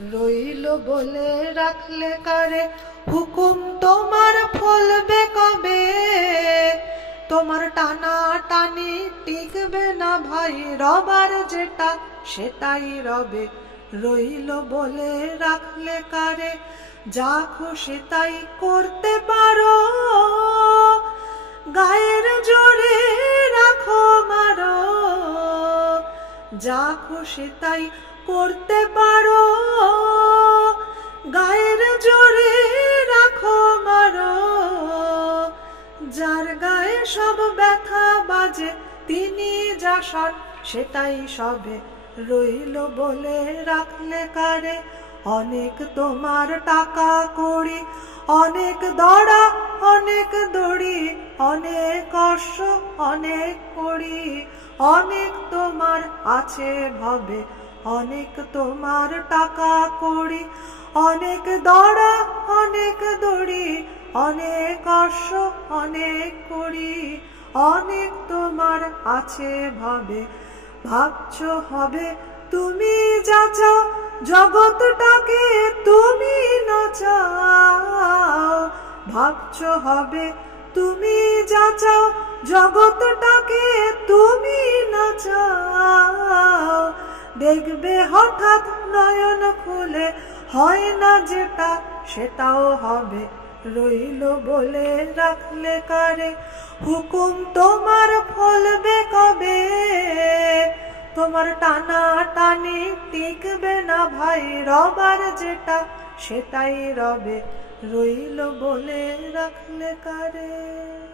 রইল বলে রাখলে কারে, হুকুম তোমার ফলবে কবে? তোমার টানা টানি টিকবে না ভাই, রবার যেটা সেটাই রবে। রইল বলে রাখলে কারে, যা খুশি তাই করতে পারো, গায়ের জোরে রাখো মারো। যা খুশি তাই করতে পারো, গায়ের জোরে রাখো মারো। যার গায়ে সব ব্যথা বাজে, তিনি যা সন সেটাই সবে। রইল বলে রাখলে কারে, অনেক তোমার টাকা কড়ি, অনেক দড়া অনেক দড়ি, অনেক কষ্ট অনেক কড়ি, অনেক তোমার আছে ভবে। অনেক তোমার টাকা কড়ি, অনেক দড়া অনেক দড়ি, অনেক কষ্ট অনেক কড়ি, অনেক তোমার আছে ভবে। ভাবছো হবে তুমি যা চাও, জগৎটাকে তুমি নাচাও। ভাবছো হবে তুমি যা চাও, জগৎটাকে তুমি নাচাও। দেখবে হঠাৎ নয়ন খুলে, হয় না যেটা সেটাও হবে। রইল বলে রাখলে কারে, হুকুম তোমার ফলবে কবে? তোমার টানা টানি টিকবে না ভাই, রবার যেটা সেটাই রবে। রইল বলে রাখলে কারে।